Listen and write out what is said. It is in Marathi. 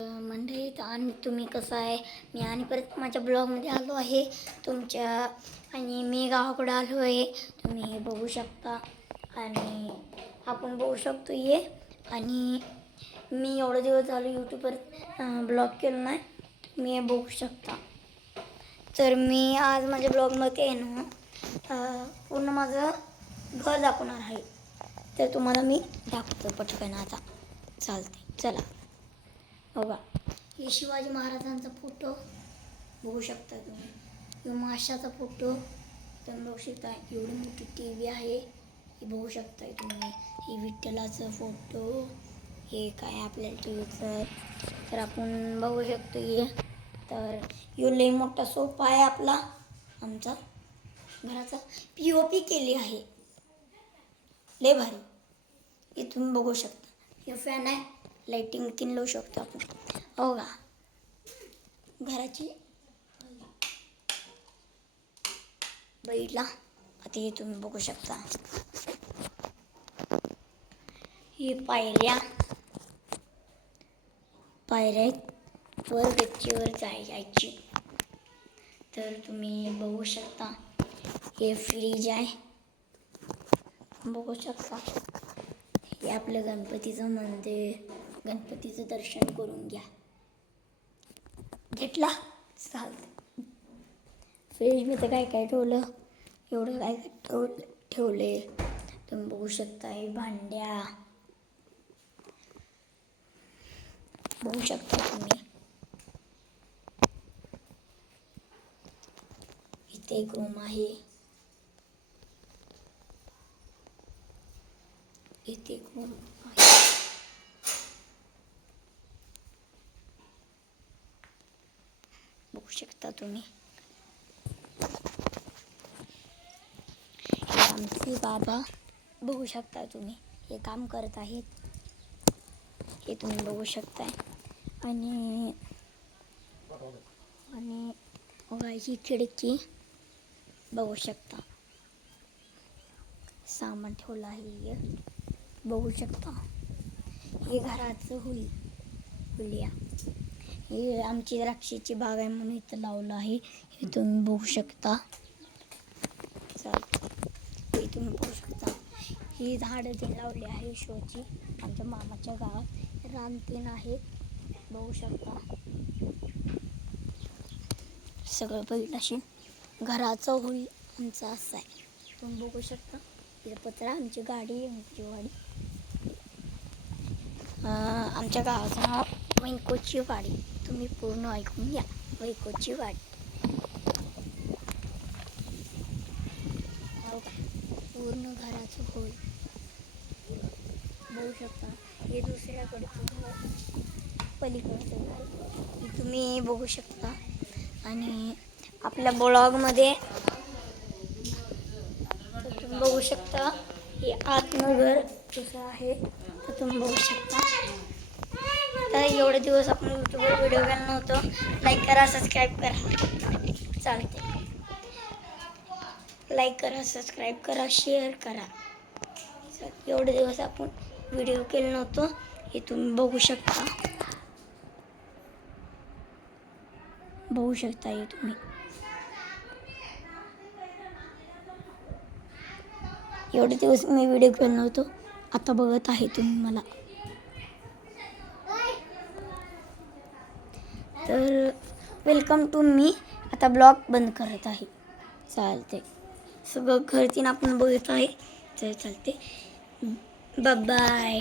मंडळी आणि तुम्ही कसं आहे. मी आणि परत माझ्या ब्लॉगमध्ये आलो आहे तुमच्या. आणि मी गावाकडे आलो आहे, तुम्ही हे बघू शकता. आणि आपण बघू शकतो ये. आणि मी एवढे दिवस झालो यूट्यूबवर ब्लॉग केलं नाही, तुम्ही हे बघू शकता. तर मी आज माझ्या ब्लॉगमध्ये आहे ना पूर्ण माझं घर दाखवणार आहे. तर तुम्हाला मी दाखवतो पटकन आता. चालते, चला बघा. हे शिवाजी महाराजांचा फोटो बघू शकता तुम्ही. किंवा माशाचा फोटो तुम्ही बघू शकता. एवढी मोठी टी व्ही आहे ही बघू शकताय तुम्ही. ही विठ्ठलाचा फोटो. हे काय आपल्याला टी व्हीचं तर आपण बघू शकतो. हे तर यो लई मोठा सोफा आहे आपला, आमचा घराचा. POP केली आहे, लय भारी. हे तुम्ही बघू शकता. हे फॅन आहे, लाईटिंग तीन लावू शकतो आपण. हो का घराची बैठला आता हे तुम्ही बघू शकता. हे पायऱ्या आहेत वर गच्चीवर जायची. तर तुम्ही बघू शकता. हे फ्रीज आहे बघू शकता. हे आपलं गणपतीचं मंदिर, गणपतीचं दर्शन करून घ्या. घेतला चालतं. फ्रीजमध्ये काय काय ठेवलं, एवढं काय ठेवले तुम्ही बघू शकता. हे भांड्या बघू शकता तुम्ही. इथे एक रूम आहे, इथे एक रूम आहे. बघू शकता तुम्ही. हे आमचे बाबा बघू शकता तुम्ही, हे काम करत आहेत. हे तुम्ही बघू शकताय. आणि बघा ही खिडकी बघू शकता. सामान ठेवलं आहे बघू शकता. हे घराचं हुलिया. हे आमची द्राक्षाची बाग आहे म्हणून इथं लावलं आहे. हे तुम्ही बघू शकता. हे तुम्ही बघू शकता. ही झाडं तीन लावली आहे शोची. आमच्या मामाच्या गावात रान तीन आहेत बघू शकता. सगळं बघितलं घराचं होईल आमचं असं आहे तुम्ही बघू शकता. इथं पत्रा आमची गाडी आमच्या गावाचं नाव वैंकोची वाडी. तुम्ही पूर्ण ऐकून घ्या. वैंकोची वाडी पूर्ण घराचं होईल बघू शकता. हे दुसऱ्याकडे पलीकडचं घर तुम्ही बघू शकता. आणि आपल्या ब्लॉगमध्ये तर तुम्ही बघू शकता. हे आतनं घर कसं आहे तर तुम्ही बघू शकता. तर एवढे दिवस आपण यूट्यूबवर व्हिडिओ केला नव्हतं. लाईक करा, सबस्क्राईब करा. चालते, लाईक करा, सबस्क्राईब करा, शेअर करा. एवढे दिवस आपण व्हिडिओ केलं नव्हतं. हे तुम्ही बघू शकता. बघू शकता हे तुम्ही. एवढे दिवस मी व्हिडिओ केला नव्हतो, आता बघत आहे तुम्ही मला. तर वेलकम टू मी. आता ब्लॉग बंद करत आहे. चालते, सगळं घर तीन आपण बघत आहे. तर चालते, बाय.